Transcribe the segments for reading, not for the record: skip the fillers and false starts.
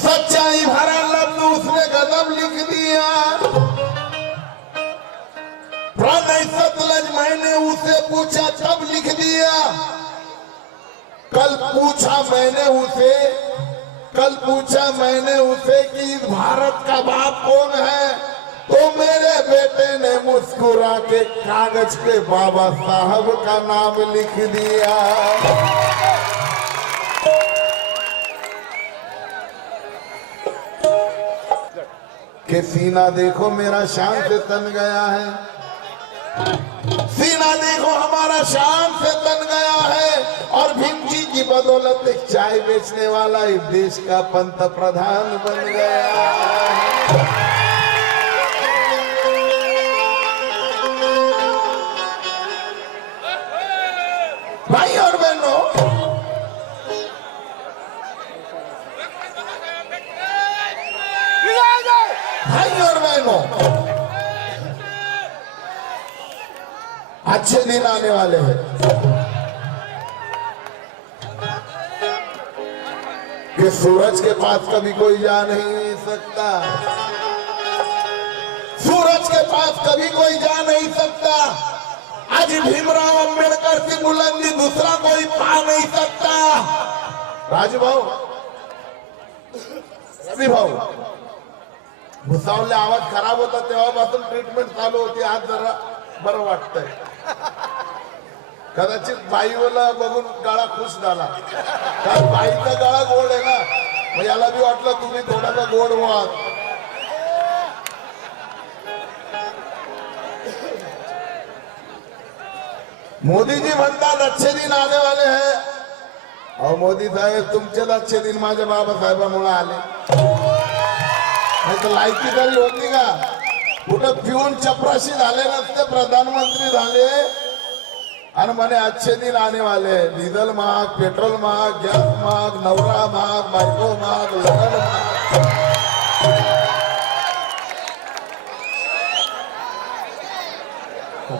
सच्चाई भरा लफ्ज उसने गजब लिख दिया। प्रणय सतलज मैंने उसे पूछा तब लिख दिया। कल पूछा मैंने उसे कि इस भारत का बाप कौन है, तो मेरे बेटे ने मुस्कुरा के कागज पे बाबा साहब का नाम लिख दिया। कि सीना देखो मेरा शान से तन गया है, सीना देखो हमारा शान से तन गया है, और भिंडी की बदौलत एक चाय बेचने वाला इस देश का पंत प्रधान बन गया है। भाई और बहनों, अच्छे दिन आने वाले हैं। कि सूरज के पास कभी कोई जा नहीं सकता, सूरज के पास कभी कोई जा नहीं सकता। आज भीमराव अंबेडकर की बुलंदी दूसरा कोई पा नहीं सकता। राजू भाऊ, रवी भाऊ, भुसावले आवाज खराब होता तेव्हापासून ट्रीटमेंट चालू होती, आज जरा बरं वाटतंय। कदाचित बाईला बघून गळा खुश झाला, कारण बाईचा गळा गोड आहे ना, मग याला बी वाटलं तुम्ही थोडासा गोड व्हा। मोदी जी म्हणतात अच्छे दिन आने वाले हैं, और मोदी साहेब तुमचेच अच्छे दिन माझ्या बाबासाहेबांमुळे आले, नाही तर लायकी तरी होती का? कुठं पिऊन चपराशी झाले नसते, प्रधानमंत्री झाले आणि म्हणे अच्छे दिन आने वाले। डिझेल महाग, पेट्रोल महाग, गॅस महाग, नवरा महाग, बायको महाग, लग्न महाग।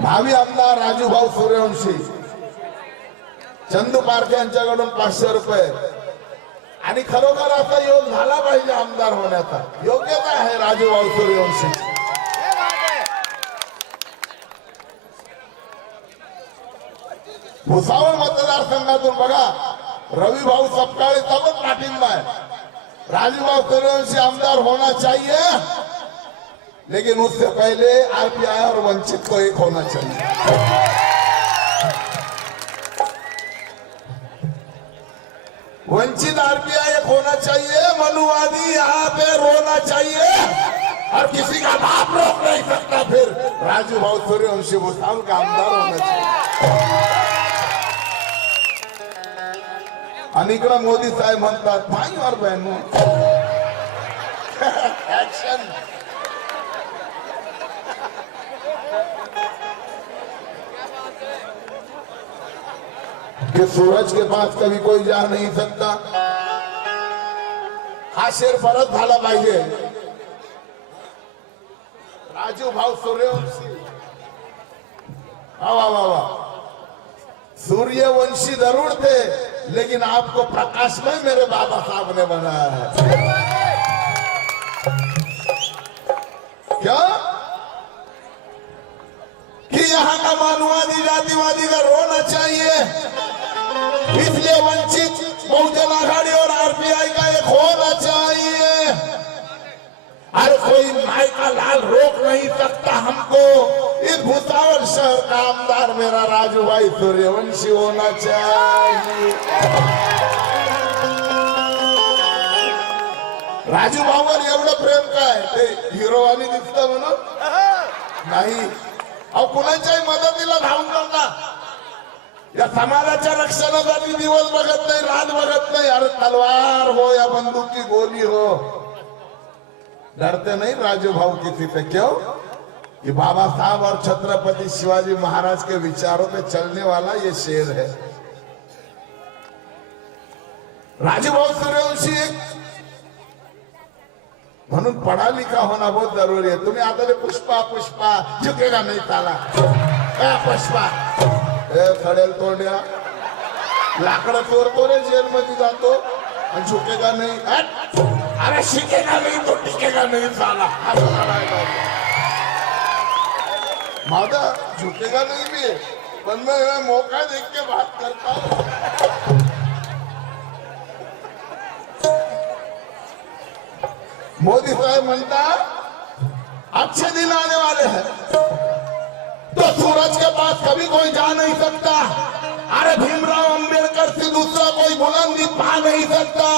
भावी आमदार राजूभाऊ सूर्यवंशी, चंदू पारखे यांच्याकडून 500 रुपये, आणि खरोखर असा योग झाला पाहिजे आमदार होण्याचा, योग्यता आहे राजूभाऊ सूर्यवंशी। भुसावळ मतदारसंघातून बघा, रवि भाऊ सपकाळेचा पण पाठिंबा आहे। राजूभाऊ सूर्यवंशी आमदार होना चाहिए, लेकिन उससे पहले आरपीआई और वंचित को एक होना चाहिए। वंचित आरपीआई एक होना चाहिए, मनुवादी यहाँ पे रोना चाहिए, और किसी का बाप रोक नहीं सकता। फिर राजूभाऊ सूर्यवंशी भुसावळ का आमदार होना चाहिए। आणि इकडं मोदी साहेब म्हणतात, भाई और बहनों, एक्शन। कि सूरज के पास कभी कोई जा नहीं सकता, हा शेर परत झाला पाहिजे। राजूभाऊ सूर्यवंशी, वाह वाह वाह, सूर्यवंशी जरूर थे, लेकिन आपको प्रकाशमय मेरे बाबा साहब ने बनाया है। क्या कि यहाँ का मानवादी जातिवादी का रोना चाहिए, इसलिए वंचित बहुजन आघाड़ी और आरपीआई का एक होना चाहिए। हर कोई माई का लाल रोक नहीं सकता हमको। इस भुसावल शहर का आमदार मेरा राजूभाई सूर्यवंशी होना चाहिए। राजूभाऊवर एवढं प्रेम काय, ते हिरोवानी दिसतं म्हणून नाही, अहो कुणाच्याही मदतीला धावून जाता, या समाजाच्या रक्षणासाठी दिवस बघत नाही, रात बघत नाही। अरे तलवार हो या बंदूक की गोली हो, डरते नहीं राजू भाऊ किसी से, क्यों? कि बाबा साहब और छत्रपति शिवाजी महाराज के विचारों पे चलने वाला ये शेर है। राजू भाऊ सूर्यवंशी एक म्हणून पढ़ा लिखा होना बहुत जरूरी है। तुम्हें आता है पुष्पा पुष्पा झुकेगा नहीं साला, पुष्पा खडेल तोंड्या लाकड़ा तोड़तो रे, जेल मध्ये जातो आणि झुकेगा नहीं, अरे शिकेगा नहीं तो टिकेगा नहीं साला। मादा झुकेगा नहीं भी, पर मैं मौका देख के बात करता हूँ। मोदी साहब म्हणता अच्छे दिन आने वाले हैं, तो सूरज के पास कभी कोई जा नहीं सकता। अरे भीमराव अंबेडकर से दूसरा कोई बुलंदी पा नहीं सकता।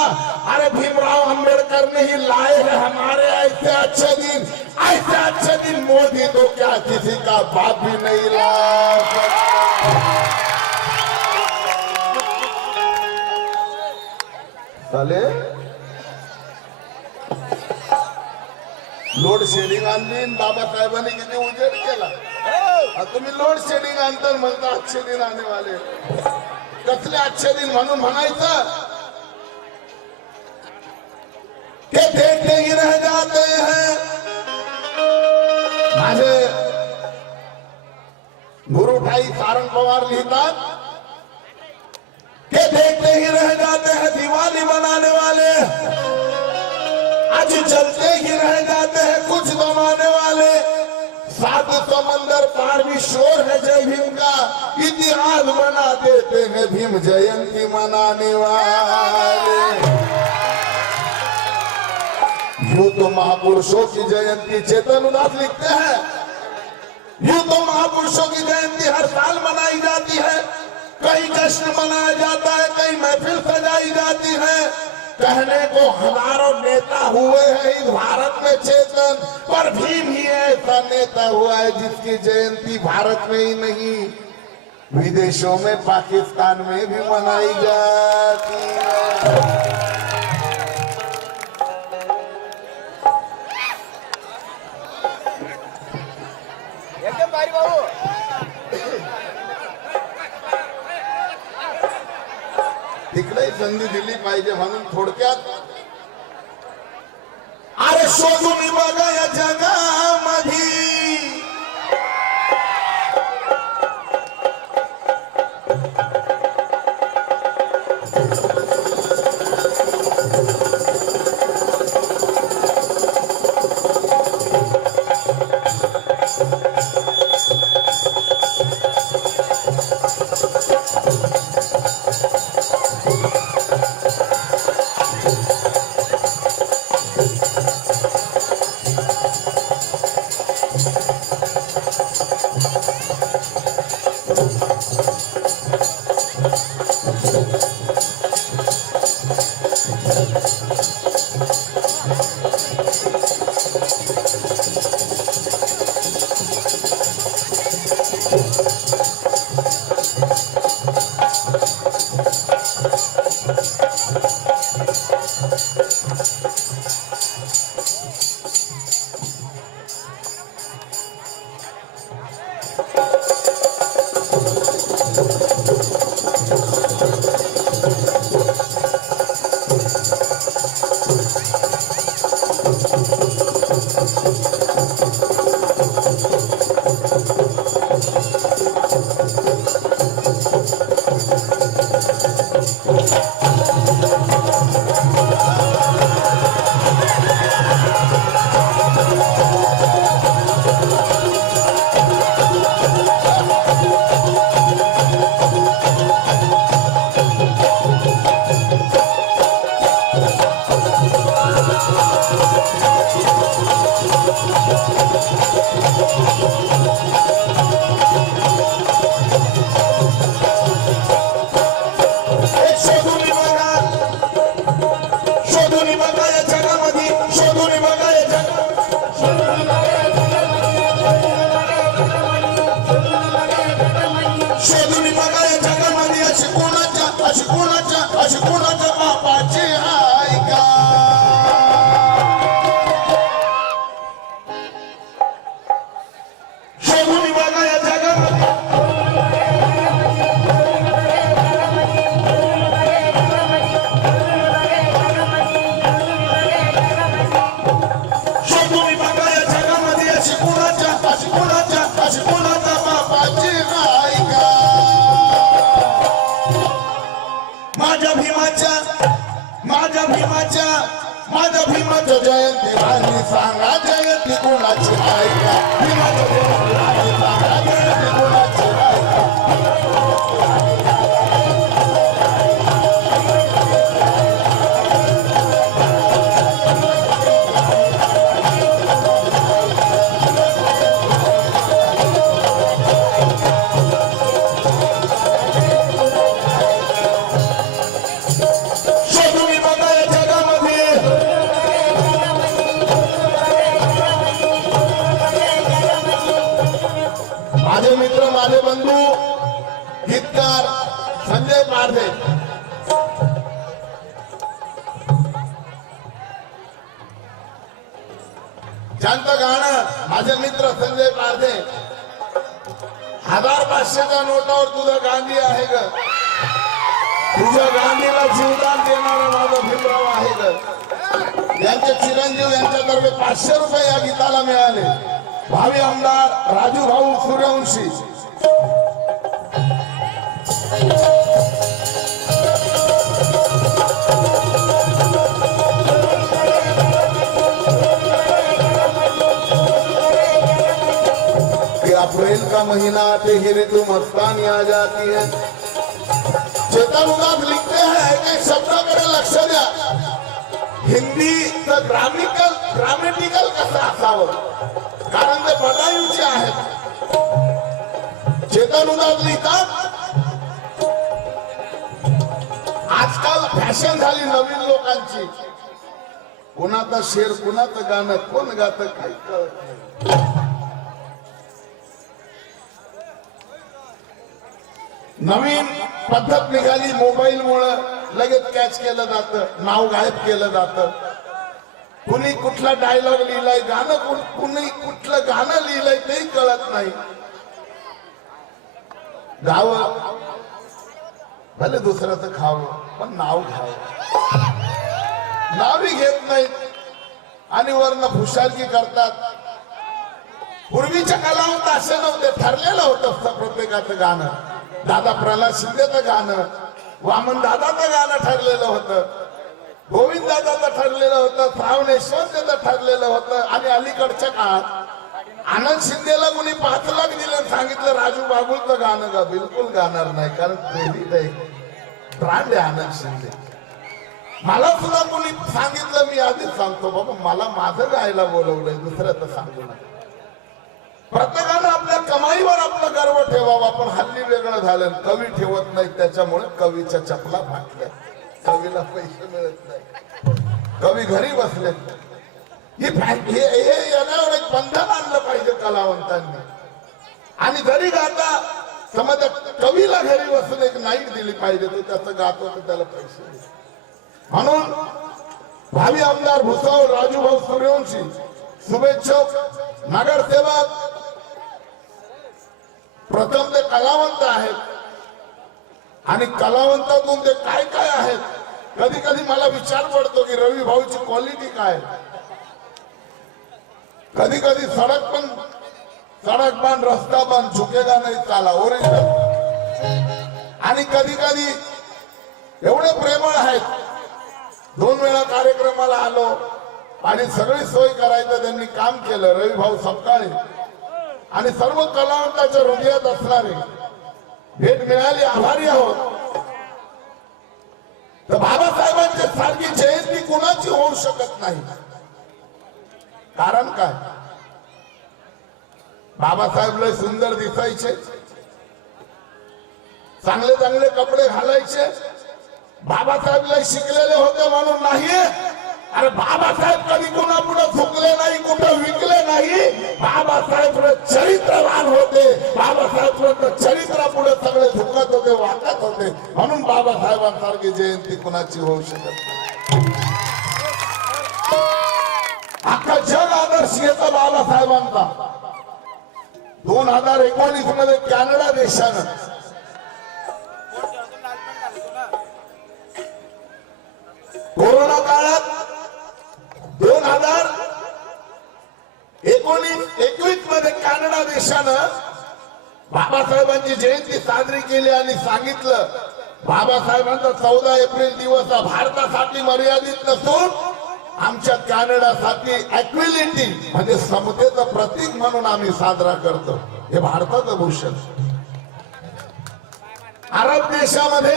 अरे भीमराव अंबेडकर ने ही लाए हैं हमारे ऐसे अच्छे दिन। ऐसे अच्छे दिन मोदी तो क्या किसी का बाप भी नहीं ला सकता। साले लोड शेडिंग आणली, बाबासाहेबांनी किती उजेड केला, तुम्ही लोड शेडिंग आणता म्हणता अच्छे दिन आने वाले। कसले अच्छे दिन म्हणून म्हणायचं ते देखते ही रह जाते हैं। माझे गुरुठाई सारंग पवार लिहितात के देखते ही रह जाते हैं दिवाली मनाने वाले, आज चलते ही रह जाते हैं कुछ जमाने वाले। सात समंदर पार भी शोर है जय भीम का, इतिहास बना देते हैं भीम जयंती मनाने वाले। यूं तो महापुरुषों की जयंती, चेतन उदास लिखते हैं, यूं तो महापुरुषों की जयंती हर साल मनाई जाती है। कई जश्न मनाया जाता है, कई महफिल सजाई जाती है। कहने को हजारों नेता हुए हैं इस भारत में चेतन, पर भीम ही ऐसा नेता हुआ है जिसकी जयंती भारत में ही नहीं विदेशों में, पाकिस्तान में भी मनाई जाती है। एकदम भारी बाबू, तिकडे संधी दिली पाहिजे म्हणून थोडक्यात अरे शोधून बघा या जगामध्ये अशी कुणाचा बापाची हाय का माझ्या भीमाच्या जयंती राणी सांगा जयंती कुणाची हाय का भीमाच्या जयंती राणी सांगा जयंती कुणाची हाय का माझे मित्र माझे बंधू गीतकार संजय पारधे ज्यांचं गाणं माझे मित्र संजय पारधे 1500च्या नोटावर तुझं गांधी आहे ग तुझ्या गांधीला जीवदान देणारा माझा भीमराव आहे ग यांचे चिरंजीव यांच्यातर्फे 500 रुपये या गीताला मिळाले भावी आमदार राजू भाऊ सूर्यवंशी अप्रैल का महीना आते ही ऋतु मस्तानी आ जाती है चेतन उदास लिखते हैं कि शब्दाकडे लक्ष द्या हिंदी ग्रामेटिकल कसं असावं कारण ते बदायूचे आहेत चेतन उदास लिहितात आजकाल फॅशन झाली नवीन लोकांची कुणाचं शेर कुणाचं गाणं कोण गातं काही कळत नाही नवीन पद्धत निघाली मोबाईल मुळे लगेच कॅच केलं जातं नाव गायब केलं जातं कुणी कुठला डायलॉग लिहिलाय गाणं कुणी कुठलं गाणं लिहिलंय तेही कळत नाही गाव भले दुसऱ्याचं खावं पण नाव घ्यावं नावही घेत नाहीत आणि वरनं फुशारकी करतात पूर्वीच्या कालावत असे नव्हते ठरलेलं होतं प्रत्येकाचं गाणं दादा प्रल्हाद शिंदेचं गाणं वामन दादाचं गाणं ठरलेलं होतं गोविंद दादाचं ठरलेलं होतं श्रावणेश्वरचं ठरलेलं होतं आणि अलीकडच्या काळात आनंद शिंदेला कोणी 5 लाख दिलं सांगितलं राजू बाबूलचं गाणं गा बिलकुल गाणार नाही कारण क्रेडिट आहे ब्रँड आहे आनंद शिंदे मला सुद्धा कोणी सांगितलं मी आधीच सांगतो बाबा मला माझं गायला बोलवलंय दुसऱ्याचं सांगू नका प्रत्येकानं आपल्या कमाईवर आपला गर्व ठेवावा पण हल्ली वेगळं झालं कवी ठेवत नाही त्याच्यामुळे कवीच्या चपला फाटल्या कवीला पैसे मिळत नाही कवी घरी बसले हे याच्यावर एक बंधन आणलं पाहिजे कलावंतांनी आणि जरी गाता समजा कवीला घरी बसून एक नाईट दिली पाहिजे तो त्याचं गातो तर त्याला पैसे म्हणून भावी आमदार भुसावळ राजूभाऊ सूर्यवंशी शुभेच्छुक नगरसेवक प्रथम ते कलावंत आहेत आणि कलावंतातून ते काय काय आहेत कधी कधी मला विचार पडतो की रवी भाऊची क्वालिटी काय कधी कधी सडक बांध रस्ता बांध झुकेगा नाही चाला ओरिजिनल आणि कधी कधी एवढे प्रेमळ आहेत 2 वेळा कार्यक्रमाला आलो आणि सगळी सोय करायचं त्यांनी काम केलं रवी भाऊ सपकाळे आणि सर्व कलावंताच्या हृदयात असणारे भेट मिळाली आभारी आहोत तर बाबासाहेबांच्या सारखी जयंती कुणाची होऊ शकत नाही कारण काय बाबासाहेब लय सुंदर दिसायचे चांगले चांगले कपडे घालायचे बाबासाहेब लय शिकलेले होते म्हणून नाही अरे बाबासाहेब कधी कुणा पुढे झुकले नाही कुठं विकले नाही बाबासाहेब चरित्रवान होते बाबासाहेब चरित्रापुढे सगळे झुकत होते वाटत होते म्हणून बाबासाहेबांसारखी जयंती कुणाची होऊ शकत अख्खा जग आदर्श घेतो बाबासाहेबांचा 2019 मध्ये कॅनडा देशानं कोरोना काळात 2021 मध्ये कॅनडा आपल्या देशानं बाबासाहेबांची जयंती साजरी केली आणि सांगितलं बाबासाहेबांचा 14 एप्रिल दिवस हा भारतासाठी मर्यादित नसून आमच्या कॅनडासाठी इक्विलिटी म्हणजे समतेचं प्रतीक म्हणून आम्ही साजरा करतो. हे भारताचं भूषण. अरब देशामध्ये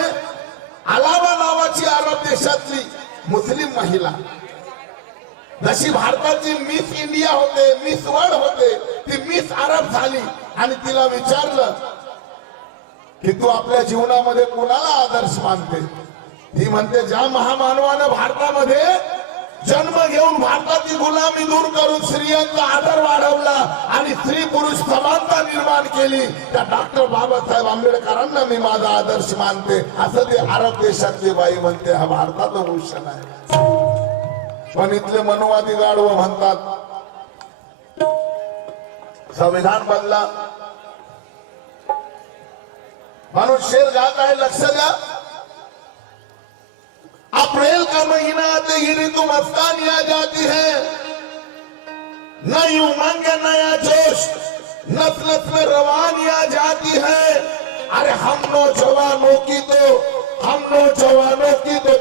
अलावा नावाची अरब देशातली मुस्लिम महिला जशी भारताची मिस इंडिया होते, मिस वर्ल्ड होते, ती मिस अरब झाली आणि तिला विचारलं की तू आपल्या जीवनामध्ये कोणाला आदर्श मानते. ती म्हणते ज्या महामानवानं भारतामध्ये जन्म घेऊन भारताची गुलामी दूर करून स्त्रियांचा आदर वाढवला आणि स्त्री पुरुष समानता निर्माण केली त्या डॉक्टर बाबासाहेब आंबेडकरांना मी माझा आदर्श मानते, असं ते अरब देशातली बाई म्हणते. हा भारताचं भूषण आहे. पण इथले मनोवादी गाढव म्हणतात संविधान बदला. म्हणून शेर गाता है, लक्ष द्या. अप्रैल का महीना आते ही ऋतु मस्तानी आ जाती है, नई उमंग नया जोश नस नस में रवानी आ जाती है. अरे हम नौजवानों की तो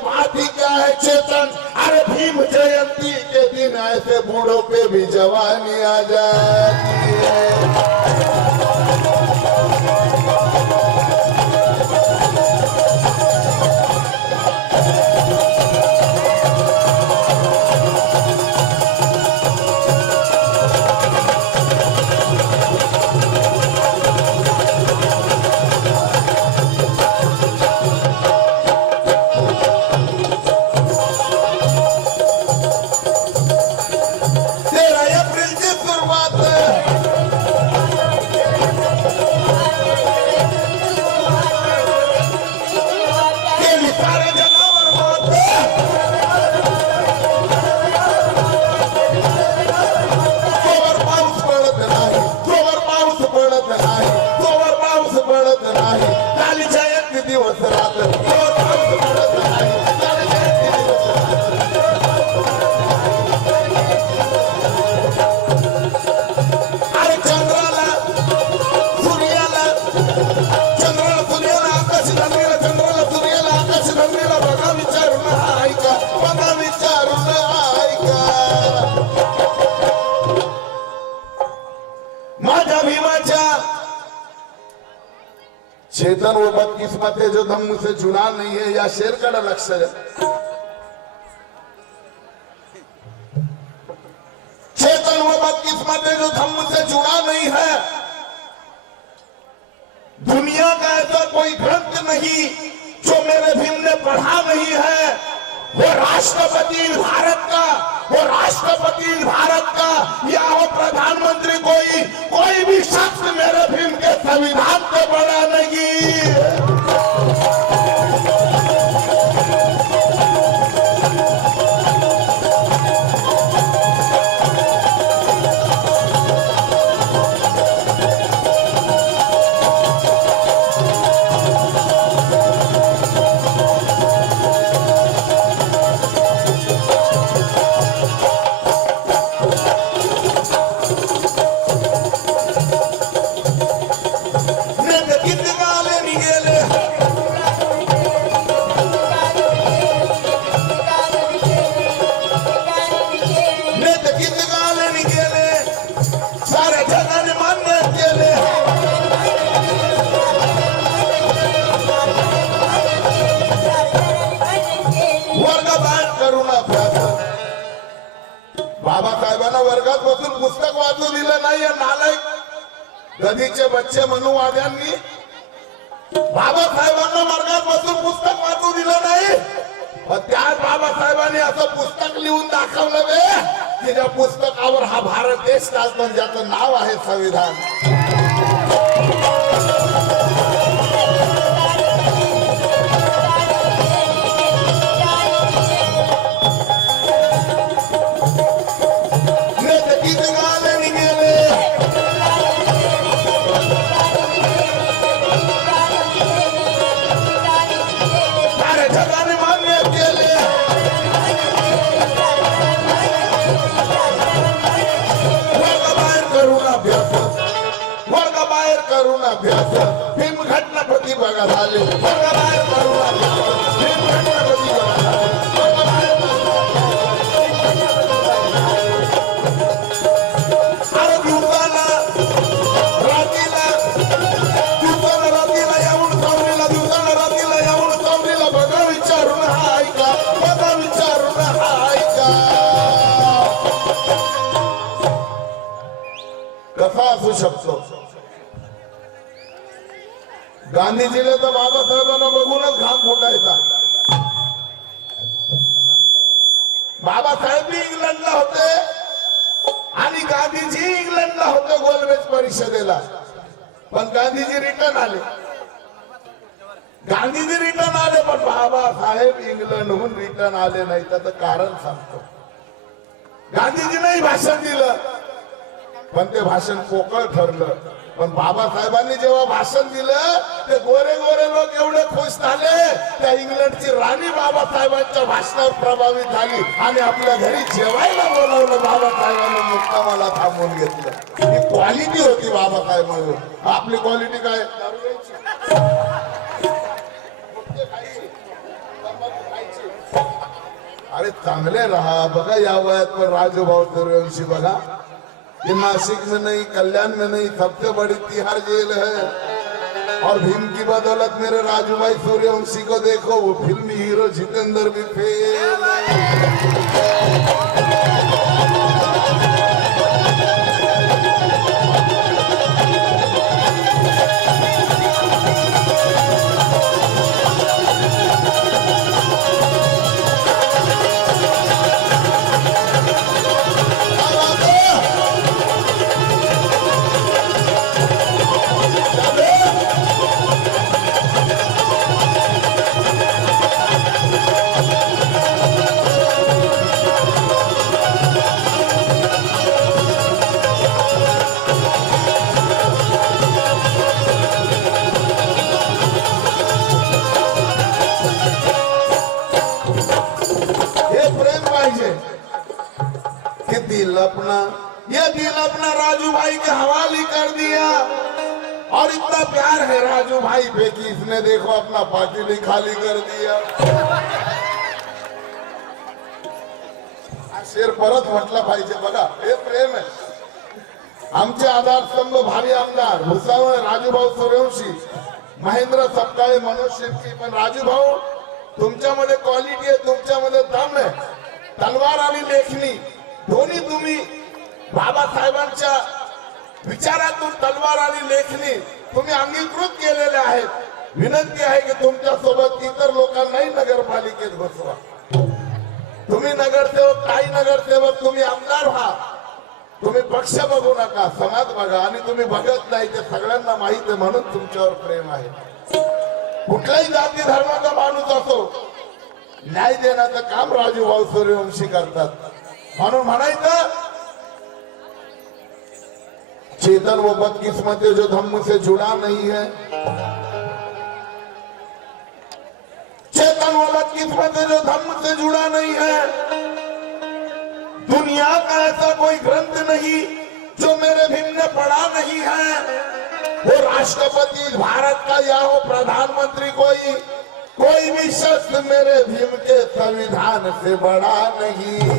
बात ही क्या है चेतन. अरे भीम जयंती के दिन ऐसे बूढ़ों पे भी जवानी आ जाती है. चेतन वो बदकिस्मत है जो धम्म से जुड़ा नहीं है. या शेर का लक्ष्य है. चेतन वो बदकिस्मत है जो धम्म से जुड़ा नहीं है. दुनिया का ऐसा कोई ग्रंथ नहीं जो मेरे भीम ने पढ़ा नहीं है. वो राष्ट्रपति भारत का या वो प्रधानमंत्री कोई भी शख्स मेरे भीम के संविधान को बड़ा नहीं. बाबासाहेबांना वर्गात बसून पुस्तक वाचू दिलं नाही. या नालायक गधीचे बच्चे मनुवाद्यांनी बाबासाहेबांना वर्गात बसून पुस्तक वाचू दिलं नाही. पण त्याच बाबासाहेबांनी असं पुस्तक लिहून दाखवलं की ज्या पुस्तकावर हा भारत देश चालतो, ज्याचं नाव आहे संविधान. करून अभ्यास भीम घटनापती बघा झाले बघा बाहेर करून अभ्यास. भीम घटनापती बघा झाले बघा बाहेर अरे दिवसाला रात्रीला येऊन चौरीला दिवसाला रात्रीला येऊन चौरीला बघा विचारून हाय का बघा विचारून हाय का कसा असू शकतो. गांधीजीला तर बाबासाहेबांना बघूनच घाम फुटायचा. बाबासाहेब इंग्लंडला होते आणि गांधीजी इंग्लंडला होते गोलमेज परिषदेला. पण गांधीजी रिटर्न आले. गांधीजी रिटर्न आले पण बाबासाहेब इंग्लंडहून रिटर्न आले नाही. त्याचं कारण सांगतो. गांधीजींनी भाषण दिलं पण ते भाषण पोकळ ठरलं. पण बाबासाहेबांनी जेव्हा भाषण दिलं ते गोरे गोरे लोक एवढे खुश झाले. त्या इंग्लंडची राणी बाबासाहेबांच्या भाषणावर प्रभावित झाली आणि आपल्या घरी जेवायला बोलावलं. बाबासाहेबांनी मुक्कामाला थांबवून घेतलं. ही क्वालिटी होती बाबासाहेबांवर. आपली क्वालिटी काय? दारू प्यायची, गुटखे खायची, तंबाखू खायची. अरे चांगले रहा. बघा या वयात पण राजूभाऊ सूर्यवंशी बघा. ये नासिक में नहीं, कल्याण में नहीं, सबसे बड़ी तिहाड़ जेल है. और भीम की बदौलत मेरे राजू भाई सूर्यवंशी को देखो, वो फिल्मी हीरो जितेंद्र भी फेल अपना राजू भाई के हवाले कर दिया. और इतना प्यार है राजू भाई पे कि इसने देखो अपना पार्टी भी खाली कर दिया. शेर परत म्हटला पाहिजे. बघा हे प्रेम आहे. आमचे आधारस्तंभ भावी आमदार भुसावळ राजूभाऊ सूर्यवंशी, महेंद्र सपकाळे, मनोज शेट्टी. पण राजूभाऊ तुमच्यामध्ये क्वालिटी आहे, तुमच्यामध्ये दम आहे. तलवार आणि लेखणी दोन्ही तुम्ही बाबासाहेबांच्या विचारातून तलवार आणि लेखणी तुम्ही अंगीकृत केलेले आहेत. विनंती आहे की तुमच्या सोबत इतर लोकांनाही नगरपालिकेत बसवा. तुम्ही नगरसेवक, काही नगरसेवक तुम्ही आमदार व्हा. तुम्ही पक्ष बघू नका, समाज बघा. आणि तुम्ही बघत नाही ते सगळ्यांना माहित आहे म्हणून तुमच्यावर प्रेम आहे. कुठल्याही जाती धर्माचा माणूस असो, न्याय देण्याचं काम राजूभाऊ सूर्यवंशी करतात. म्हणून म्हणायचं चेतन वो बदकिस्मत है जो धम्म से जुड़ा नहीं है. चेतन वो बदकिस्मत है जो धम्म से जुड़ा नहीं है. दुनिया का ऐसा कोई ग्रंथ नहीं जो मेरे भीम ने पढ़ा नहीं है. वो राष्ट्रपति भारत का या हो प्रधानमंत्री कोई भी शख्स मेरे भीम के संविधान से बड़ा नहीं है.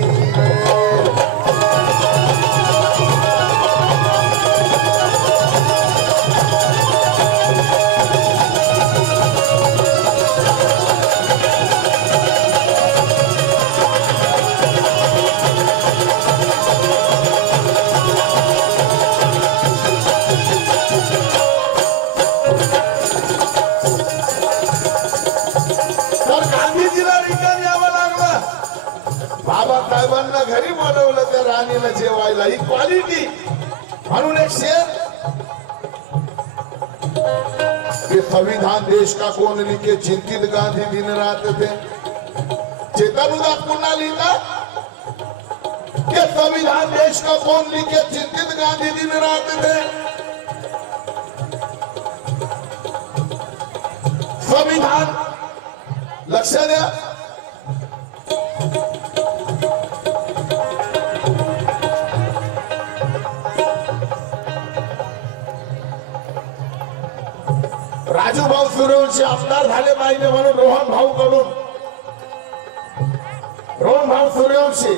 बाबासाहेबांना घरी बोलवलं त्या राणीला जेवायला. ही क्वालिटी. म्हणून एक शेर, ये संविधान देश का कौन लिखे, चिंतित गांधी दिन रात थे. चेतन उदास पुन्हा लिहिला, ये संविधान देश का कौन लिखे, चिंतित गांधी दिन रात थे. संविधान लक्ष द्या. राजू भाऊ सूर्यवंशी आमदार झाले पाहिजे म्हणून रोहन भाऊ कडून रोहन भाऊ सूर्यवंशी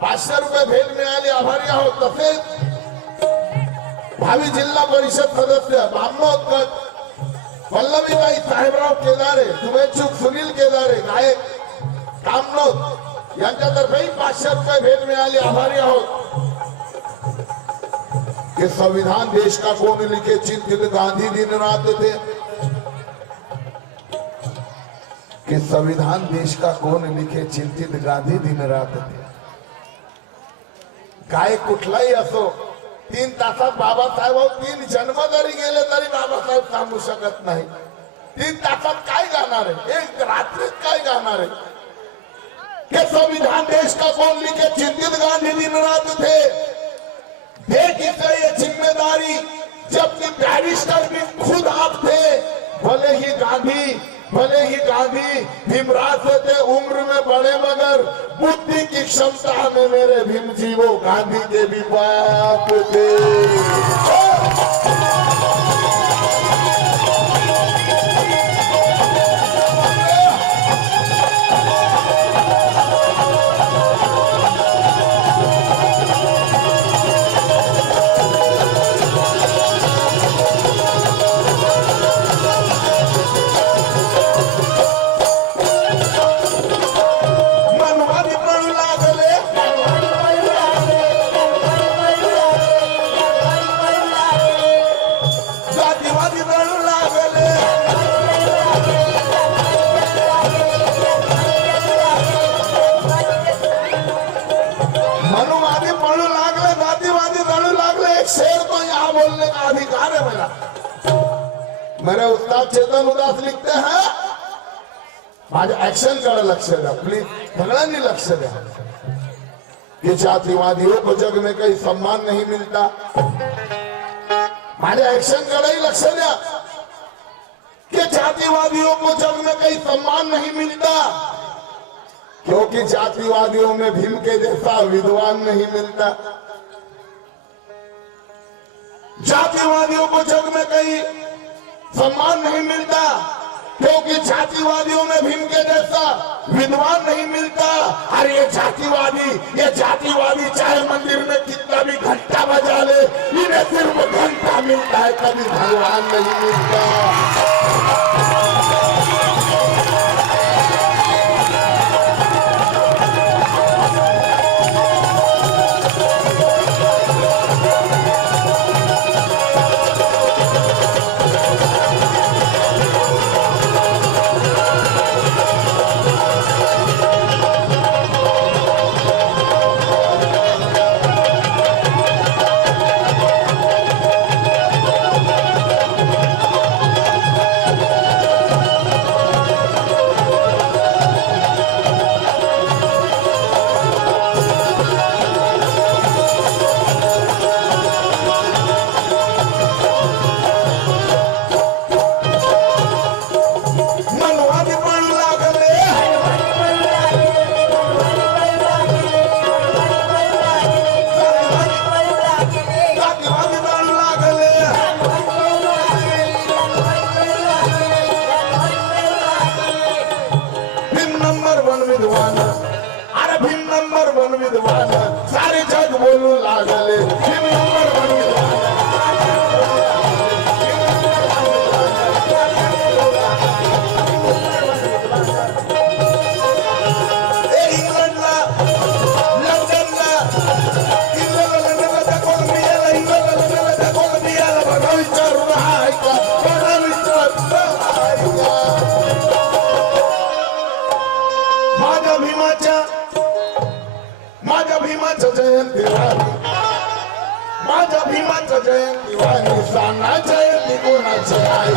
500 रुपये भेट मिळाली, आभारी आहोत. तसेच भावी जिल्हा परिषद सदस्य बामनोत्कट वल्लभीबाई साहेबराव केदारे, शुभेच्छुक सुनील केदारे, गायक कामनोद यांच्यातर्फे 500 रुपये भेट मिळाली, आभारी आहोत. कि संविधान देश का कौन लिखे, चिंतित गांधी दिन रात थे. कि संविधान देश का कौन लिखे, चिंतित गांधी दिन रात थे. काय कुठलाही असो, 3 तासात बाबासाहेब 3 जन्म जरी गेले तरी बाबासाहेब थांबू शकत नाही. 3 तासात काय गाणार आहे, एक रात्रीत काय गाणार आहे. कि संविधान देश का कौन लिखे, चिंतित गांधी दिन रात थे. किसे ये जिम्मेदारी जबकि बैरिस्टर भी खुद आप थे. भले ही गांधी भीमराज से थे, उम्र में बड़े मगर बुद्धि की क्षमता में मेरे भीम जी वो गांधी के भी बाप थे. अधिकार है मेरा. मेरे उस्ताद चेतन उदास लिखते हैं, माझ्या ऍक्शन कडे लक्ष द्या प्लीज, सगळ्यांनी लक्ष द्या. कि जातिवादियों को जग में कहीं सम्मान नहीं मिलता. माझ्या ऍक्शन कड़े लक्ष द्या. कि जातिवादियों को जग में कहीं सम्मान नहीं मिलता, क्योंकि जातिवादियों में भीम के जैसा विद्वान नहीं मिलता. जातिवादियों को जग में कहीं सम्मान नहीं मिलता, क्योंकि जातिवादियों में भीम के जैसा विद्वान नहीं मिलता. अरे ये जातिवादी चाहे मंदिर में कितना भी घंटा बजा ले, इन्हें सिर्फ घंटा मिलता है, कभी भगवान नहीं मिलता. विद्वान सारे जग बोलू लागले. भीम नंबर 1 विद्वान. इंग्लंडला, लंडनला, कोलंबियाला बघा विचारू आहे का, बघा विचारू आहे का. माझ्या भीमाचं जयंती वाणी, माझ्या भीमाचं जयंती वाणी, सांगा जयंती कोणाची आहे.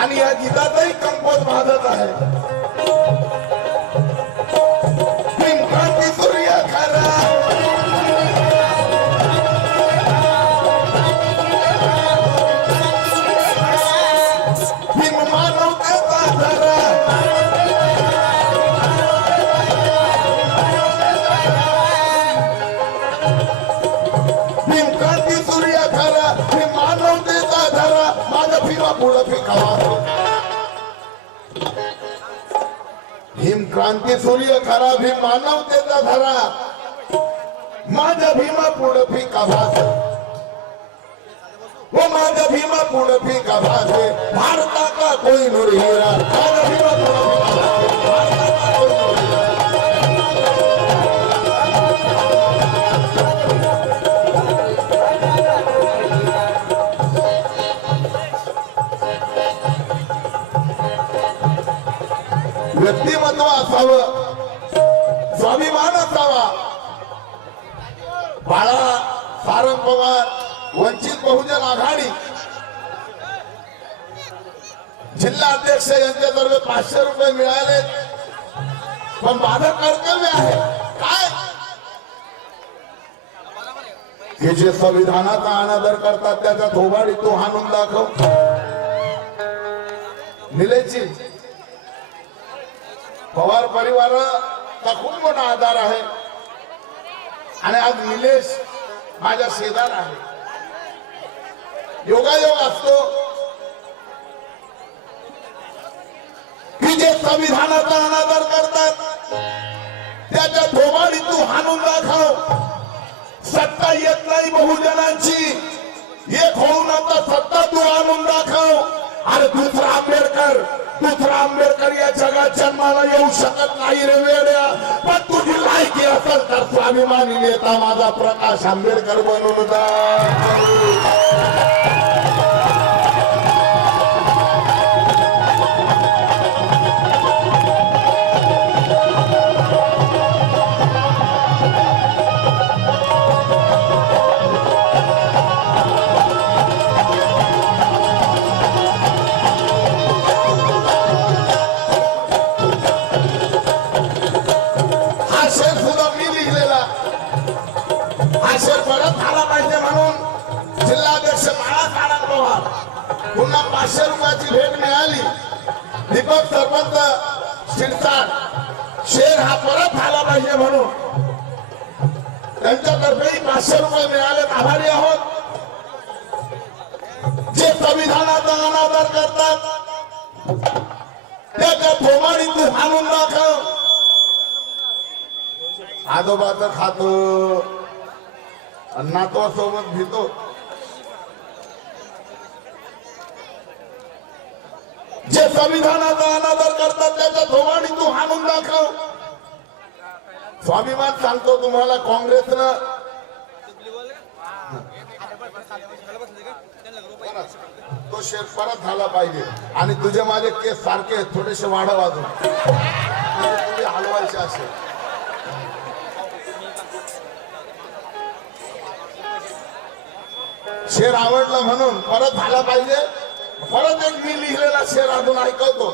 आणि या गीतातही कंपोज भाजत आहे. भीमक्रांती सूर्य खरा भीम मानवतेचा धरा भीमक्रांती सूर्य खरा भीम मानवतेचा धरा माझा भीमा पुढं फेकावा. भीम क्रांती सूर्य खरा भीम मानवतेचा धरा माझ्या भीमा पुढं फिका भासे वो माझ्या भीमा पुढं फिका भासे भारता का कोई नूर हीरा माझ्या भीमा पुढं फिका भासे भारता का कोई नूर हीरा. व्यक्तिमत्व असावं स्वाभिमान असावा. बाळा सारंग पवार वंचित बहुजन आघाडी जिल्हा अध्यक्ष यांच्यातर्फे 500 रुपये मिळाले. पण माझं कर्तव्य आहे काय हे जे संविधानाचा अनादर करतात त्याचा थोबाडी तो हाणून दाखव. निलेशजी पवार परिवाराचा खूप मोठा आधार आहे आणि आज निलेश माझ्या शेजार आहे. योगायोग असतो की जे संविधानाचा अनादर करतात त्याच्या थोबाडी तू हाणून दाखव. सत्ता येत नाही बहुजनांची एक होऊन आता सत्ता तू आणून दाखव. अरे दुसरा आंबेडकर या जगात जन्माला येऊ शकत नाही रे वेड्या. पण तुझी लायकी असेल तर स्वाभिमानी नेता माझा प्रकाश आंबेडकर बनून जा. परत आला पाहिजे म्हणून जिल्हाध्यक्ष बाळा सारंग पवार पुन्हा 500 रुपयाची भेट मिळाली. दीपक सरपंच शिरसाट शेर हा परत आला पाहिजे म्हणून त्यांच्यातर्फेही 500 रुपये मिळाले. आभारी आहोत. जे संविधानाचा अनादर करतात त्याच्या थोबाडी तू हाणून दाखव. आजोबाचं खातो नातवासोबत घेतो. जे संविधानाचा अनादर करतात त्याच्या थोबाडी तू हाणून दाखव. स्वाभिमान सांगतो तुम्हाला काँग्रेसनं तो शेर परत झाला पाहिजे आणि तुझे माझे केस सारखे थोडेसे वाढव अजून तुम्ही हलवायचे असेल. शेर आवडला म्हणून परत झाला पाहिजे. परत एक मी लिहिलेला शेर अजून ऐकवतो.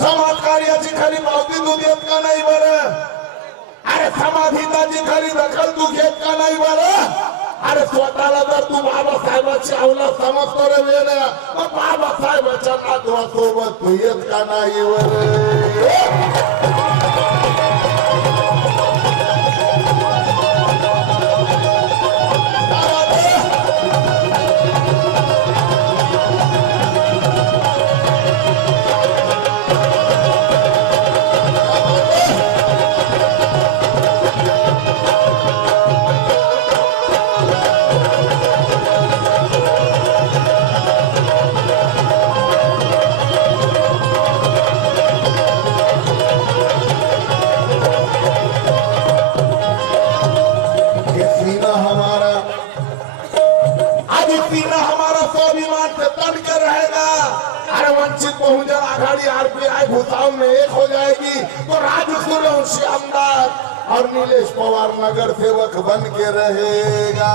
समाज कार्याची खरी पावती तू देत का नाही बरं. अरे समाजहिताची खरी दखल तू घेत का नाही बरं. अरे स्वतःला जर तू बाबासाहेबांची अवलाद समजतो रे वेड्या मग बाबासाहेबांच्या नातवासोबत तू येत का नाही बरं. बहुजन आघाड़ी आरपीआई भूसावल में एक हो जाएगी तो राजू सूर्यवंशी आमदार और नीलेश पवार नगर सेवक बन के रहेगा।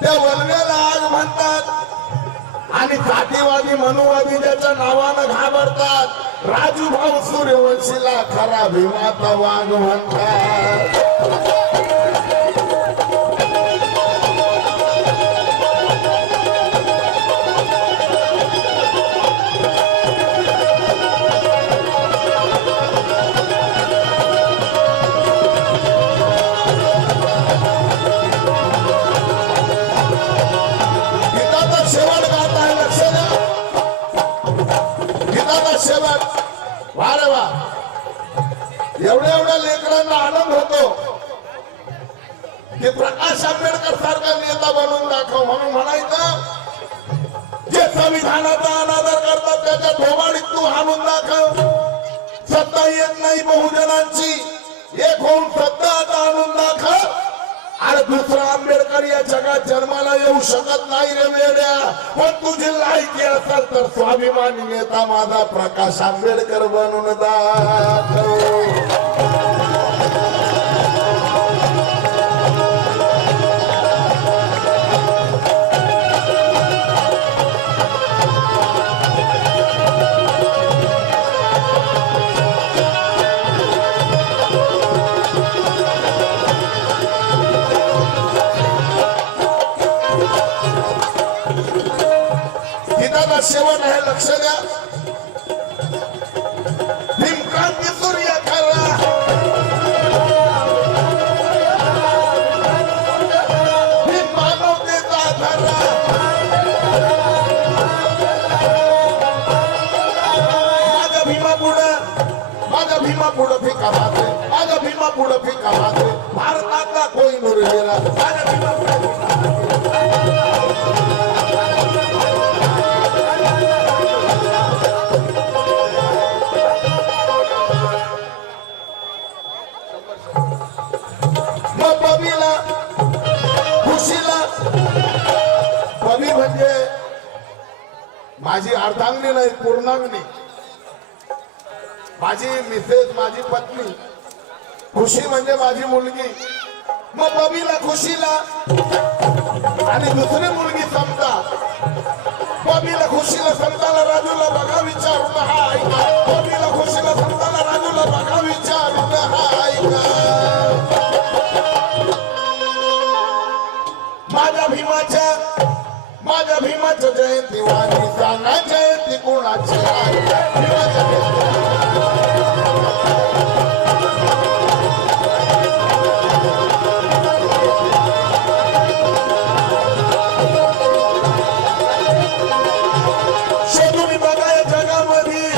त्या वनव्याला आग म्हणतात आणि जातीवादी मनुवादी त्याच्या नावानं घाबरतात. राजू भाऊ सूर्यवंशीला खरा भीमाचा वाघ म्हणतात. शेवट वारे वा एवढ्या लेकरांना आनंद होतो की प्रकाश आंबेडकर सारखा नेता बनवून दाखव म्हणून म्हणायचं. जे संविधानाचा अनादर करतात त्याच्या थोबाडीत तू हाणून दाखव. सत्ता येत नाही बहुजनांची, एक होऊन सत्ता आता आणून दाखव. अरे दुसरा आंबेडकर या जगात जन्माला येऊ शकत नाही रे वेड्या. पण तुझी लायकी असेल तर स्वाभिमानी नेता माझा प्रकाश आंबेडकर बनून दाखव. शेवट आहे, लक्ष द्या. भीमक्रांती सूर्य खरा, भीम मानवतेचा खरा. माझ्या भीमा पुढं फिका मात्रे, माझ्या भीमा पुढं फिका मात्रे. भारताचा कोई मुरलीला माझ्या भीमा पुढे म्हणजे माझी अर्धांगिनी नाही, पूर्णांगिनी. माझी मिसेस, माझी पत्नी. खुशी म्हणजे माझी मुलगी. मग बबीला खुशीला आणि दुसरी मुलगी समजा. बबीला खुशीला समजाला राजूला बघा विचारून हा ऐका. बबीला खुशीला समजाला राजूला बघा विचारून हा ऐका. माझ्या भीमाच्या जयंती वाणी सांगा, जयंती कोणाची शोधून बघा या जगामध्ये.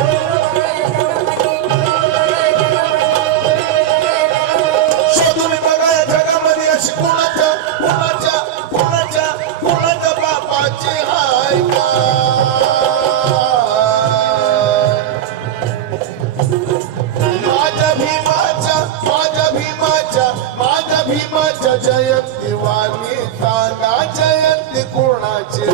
शोधून बघा या जगामध्ये अशी कोणाच्या बापाची हाय का. माझ्या भीमाच्या जयंती वाणी सांगा, जयंती कोणाची.